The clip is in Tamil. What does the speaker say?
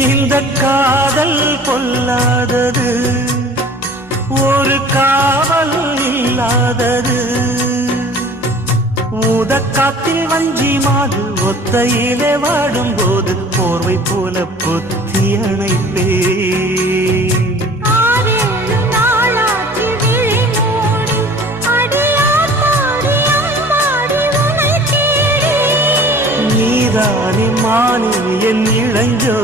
இந்த காதல் பொல்லாதது, ஒரு காவல் இல்லாதது. ஊதக்காத்தில் வஞ்சி மாது ஒத்தையிலே வாடும்போது போர்வை போல பொத்தி அணைப்பே. நீதானே மானே என் இளஞ்சோ